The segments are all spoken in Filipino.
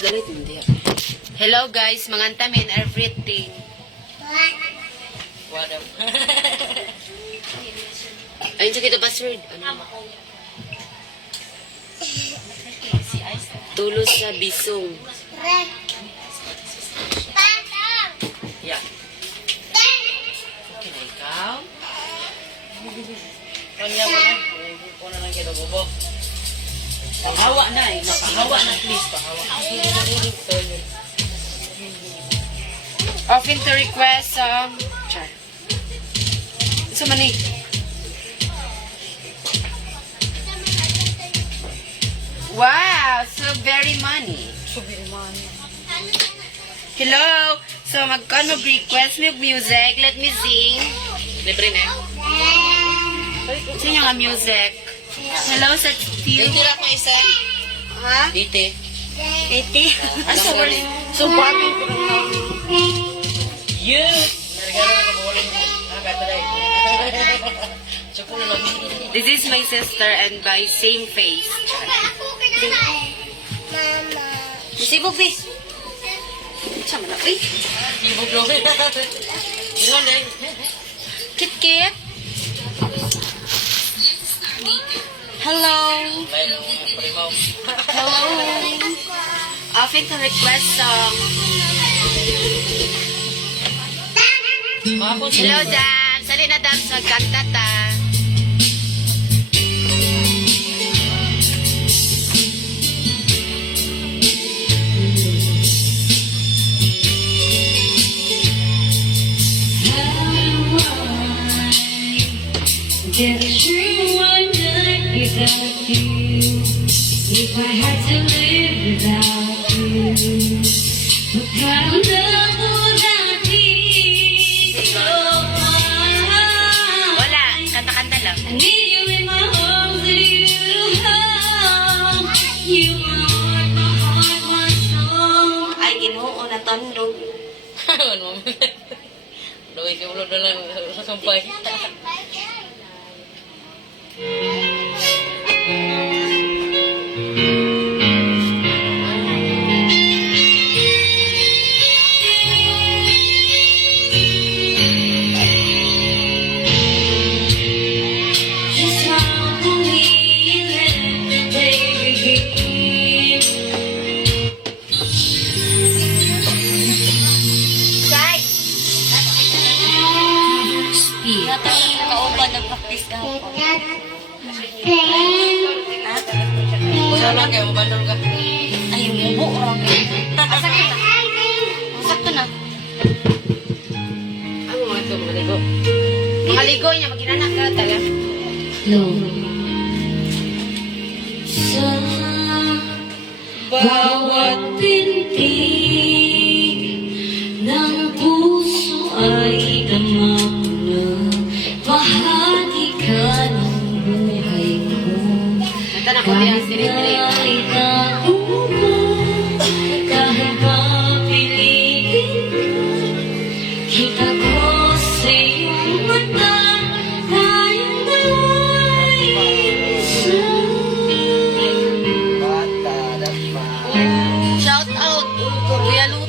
Galit hindi. Hello guys, mangantamin everything. What up? Ayun sa kita password. Ano? Tulos sa bisong. Yeah. Okay na ikaw? Kanya mo na. Kung na lang kita bobo. Pahawa na eh. Pahawa na please. Pahawa. Often to request char. Sa mani. Wow, so very money. Hello. So magkano request me music? Let me sing. Libre na. Sino nga music? Hello sa Steve. Dito lang ko isa. Ha? Dito. 80? Ah, so we're so bombing ko lang. Yes! Narigalo na kabuhalin mo. Kataday. Choco na lang. This is my sister and by same face. Sibog, bis. Sama na. Uy, Sibog lang. Ilan day? kit-kit. Hello. Lain ang parimaw. Hello. Often to request song. Hello, Dan. Sali na dance magkanta ta. Get through one night without you. If I had to live without you, what kind of love would that be? So Wala. Kanta-kanta lang. I need you in my arms and you hold. You are my heart, my soul. Ay, ginoo na tandog. Ano mo? Doy, si ulo na lang sa sumpay. Just how we let the day begin. Guys! Speak. Kauban na practice na ako. Wala lang kayo, mabandol ka. Ay, mubo orang. Asak na. Asak na. Ano nga ito, maligo? Makaligo niya, magkinanak ka talaga. No. Sa bawat pintig ng puso ay dama ko na bahagi ka ng buhay ko. Nata na ko diyan sirili. Kahit ako ba, kahit papiliin ka, kita ko sa iyong mata, tayong dalawa'y isa. Shout out, Kuya Lu.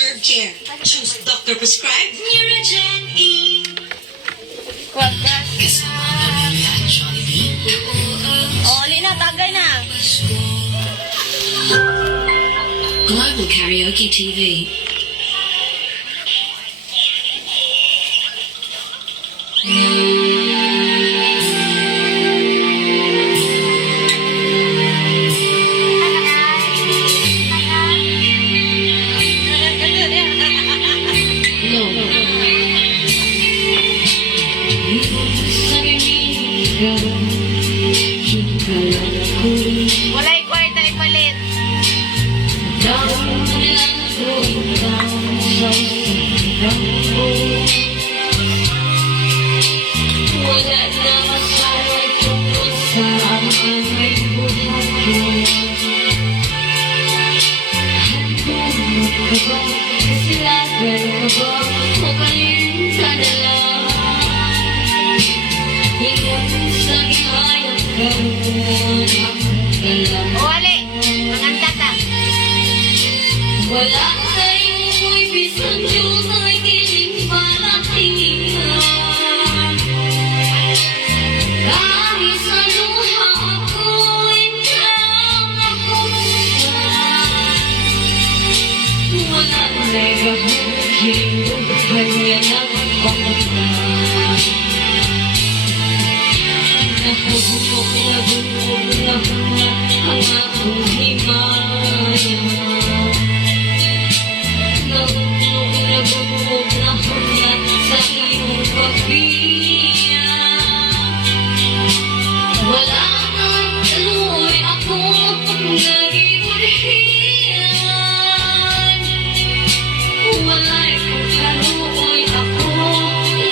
nerve care. Choose doctor-prescribed Neurogen E. Quadras. Kasama ang pamilya at Jollibee. Oh, Lina, tagay na. Global Karaoke TV. Walay kwarta ipalit. Wala na masyadong tungkol sa aming buhay ko. Handog ka ba? Kasilagan ka ba? O kalinta na lang? Hinggang sa gihayang karoon ako lang. O, wali. Manganta ka. Wala tayong mo'y bisang Diyos ay kiling palatingan. Kahit sa luha ako'y nakakusan. Wala na'y gahukin o kanya ng pangkapan. Nahubog na bubog na hunga ang akong himaya. Nahubog na bubog na hunga sa iyong pagbiyak. Wala nang tuloy ako naging budhiyan. Wala'y pagkaroon ako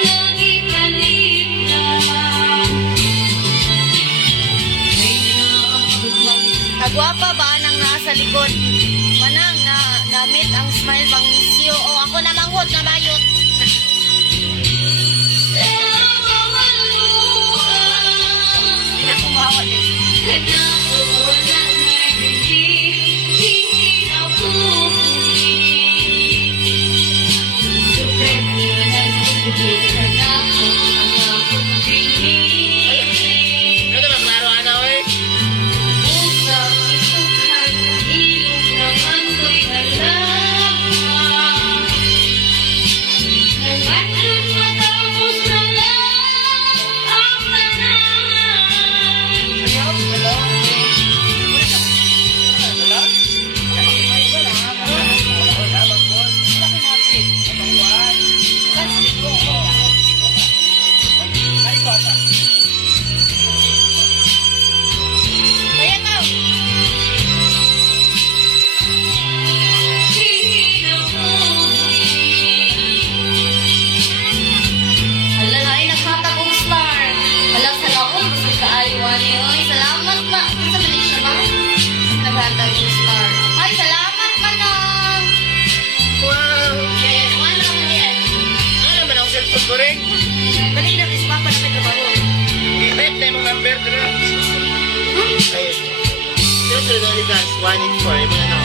naging kalitan. Kagwapa ba nang nasa likod? Manang na-meet ang smile pang miss you. O, ako na manghod na bayot. Hindi na kumawat eh. Ano ba, klaro ana, oy? Kaya ka. Hala na ay naghatagong star. Walang sa laon, gusto ka ayuan niyo. Ay, salamat ma. Sa Malaysia ba? Naghatagong star. Ay, salamat manang. Wow! Yes, ano mo yan? Ano naman ang cellphone ko rin? Balik na rin pa na may trabaho. I-type na yung number ko na. Ayun. Sino sila doon dito? 184. Yung mga ano.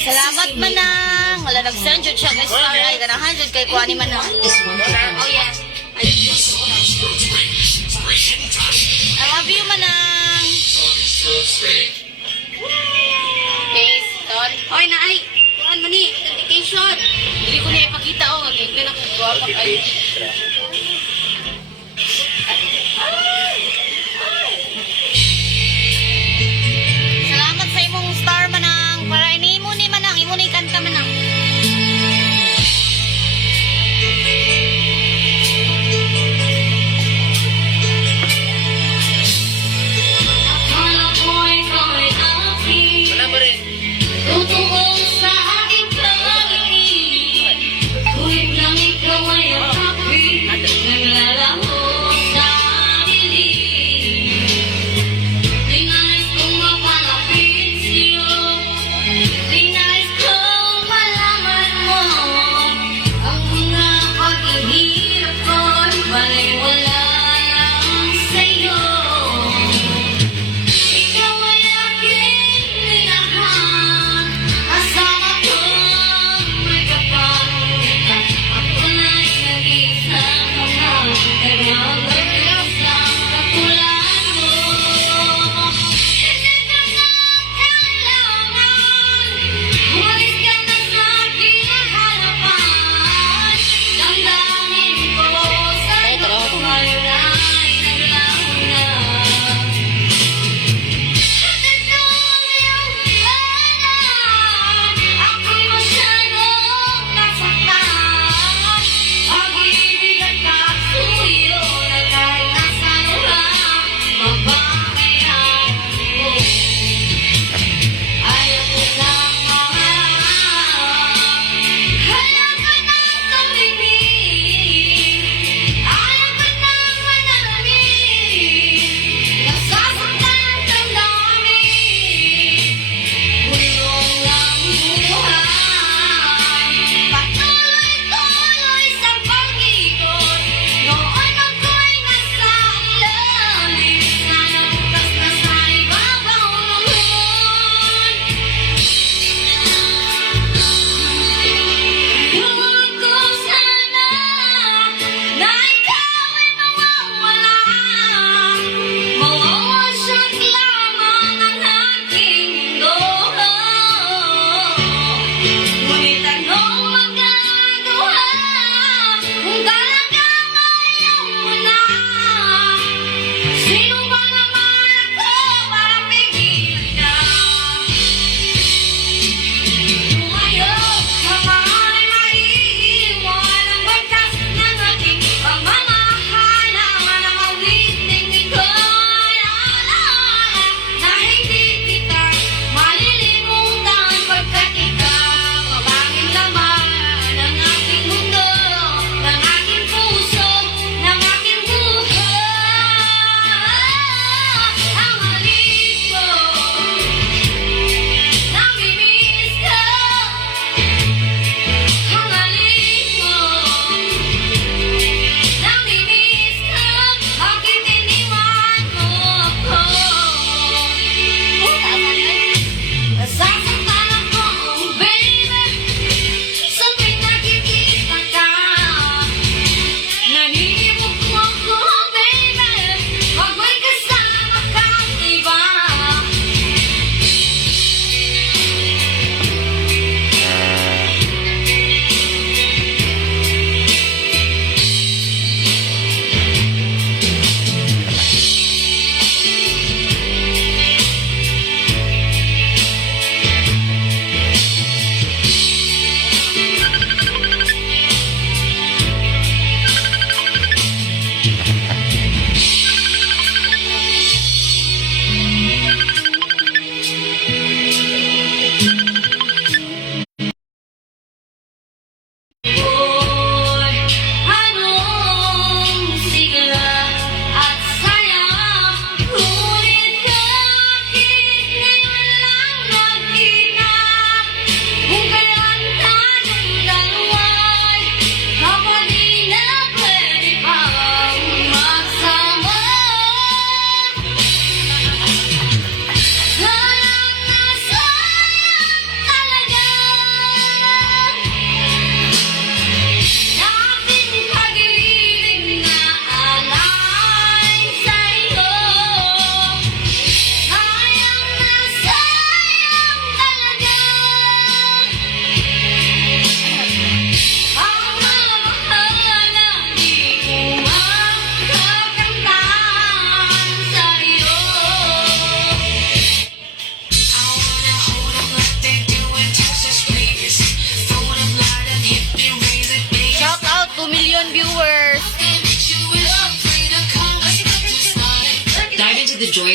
Salamat manang. Wala nag-send yun siya. May star ay ganahan yun kay Kuwani manang. Oh yeah. I love you manang. Face, ton. Oy, naay. Kuhan mo ni. Authentication. Hindi ko niya ipakita. Oh, hindi na kukuha pa kayo. Salamat sa imong star manang. Para ini mo ni manang. Imo ni kanta manang. Akala ko'y ikaw ay aking Wala mo rin. totoo sa aking pangingin. Kulit lang ikaw ay ang aking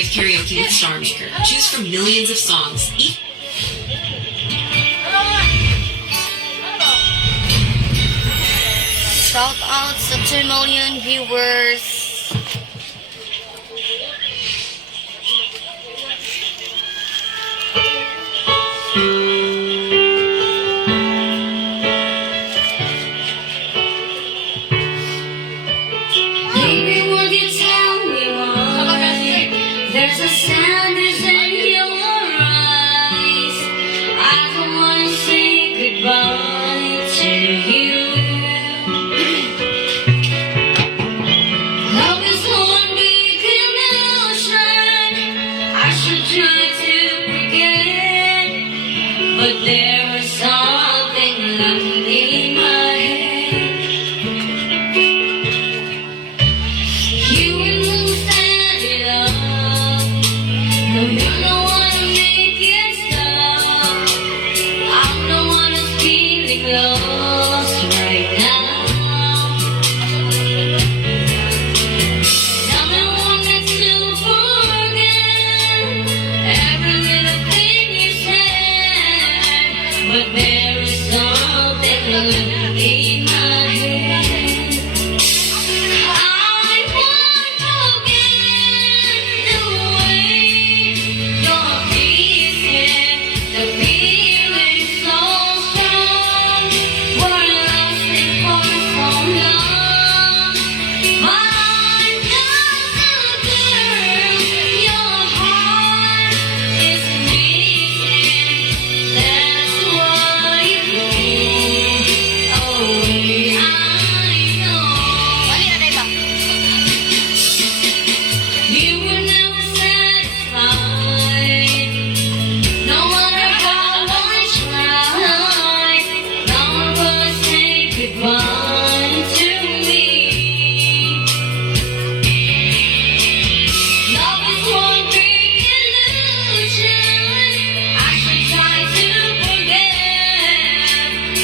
live karaoke with Star Maker. Choose from millions of songs. Shout out sa 2 million viewers. Everyone can tell me why there's a sadness in your eyes. I don't wanna say goodbye to you. Love is one big illusion. I should try to forget, but there was something left in my head. You will stand it up. No, you're the one to make it stop. I'm the one who's feeling lost right now. I'm the one that's still forget every little thing you said, but there is something left in my head. I won't forget the way you're kissing, the feeling so strong. We're lost for so long. I'm just a girl your heart is missing. That's why you go away. I know. Wali na ba? You were never satisfied. No matter how I tried, no one would say goodbye to me. Love is one big illusion. I should try to forget,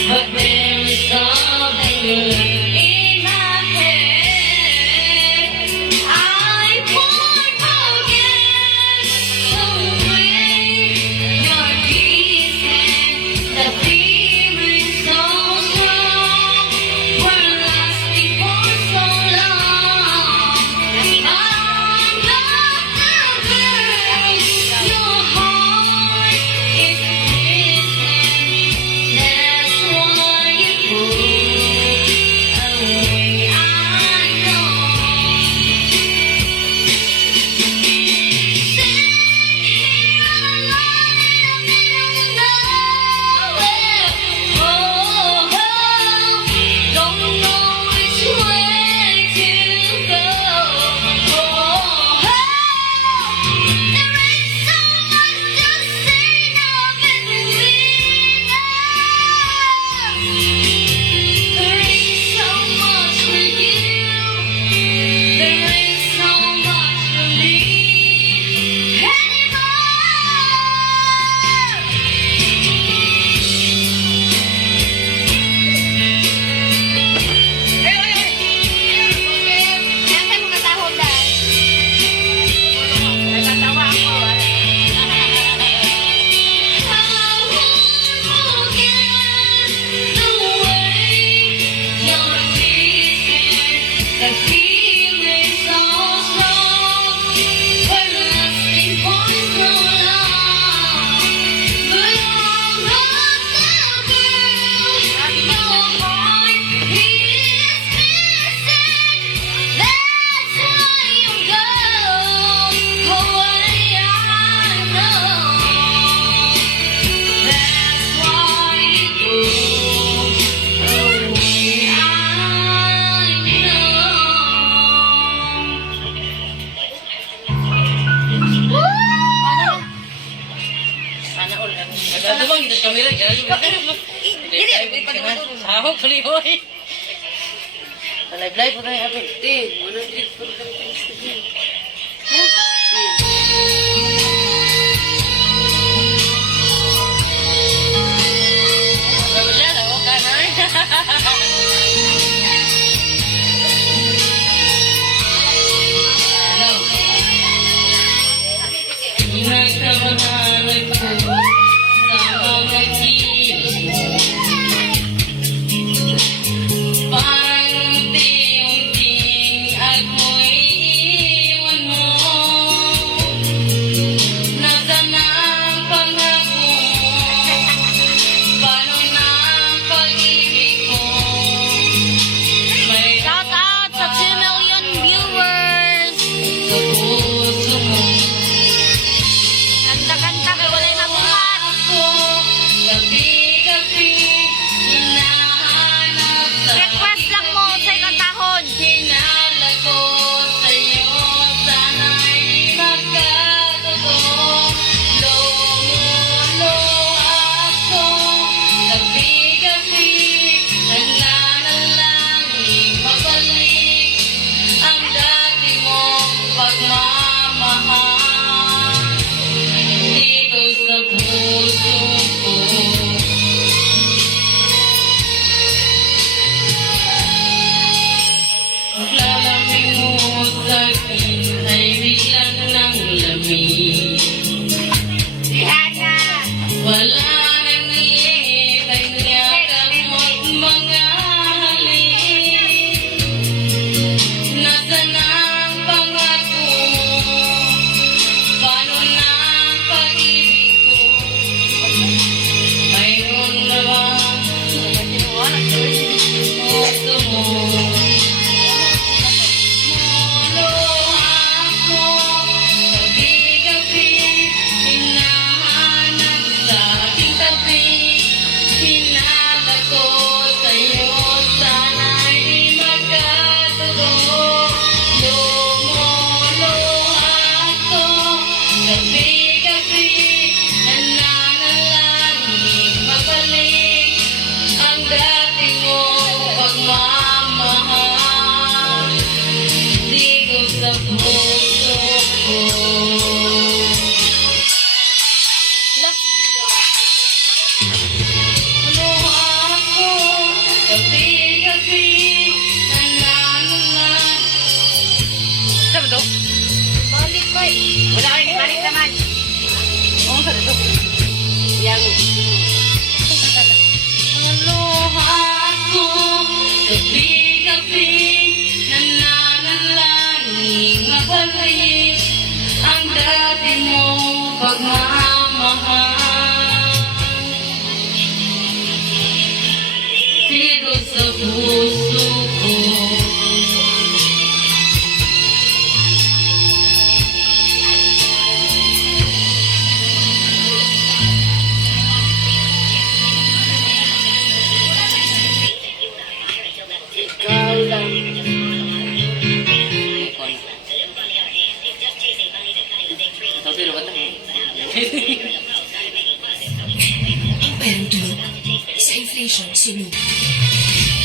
but there is something left in my head. I won't forget the way you're kissing, the feeling so strong. We're lasting for so long. I'm not the girl your heart is missing. That's why you go away. I know. There ain't so much for me anymore. Yan kayo mga tahon dahil. Nagtatawa ako. I won't forget the way you're kissing, the feeling so strong. We're lasting for so long, but I'm not the girl your heart is missing. That's why you go away. I know. That's why you go away. I know. Sana all. Ano bang ito kamera? Dili, may panuturo. Sahok kali hoy. Live po tayo apil. Wala din po Luha ko, gabi-gabi, nananalan. Sabi to? Balik ko eh. Wala kayo, balik naman. Oo, sabi to. Yang. Ang luha ko, gabi-gabi, nananalangin mabalik ang dati mong pagmamahal. Dito sa puso ko. Ikaw lang. Sabi ba ito? Ang pera dulot sa inflation, sunod.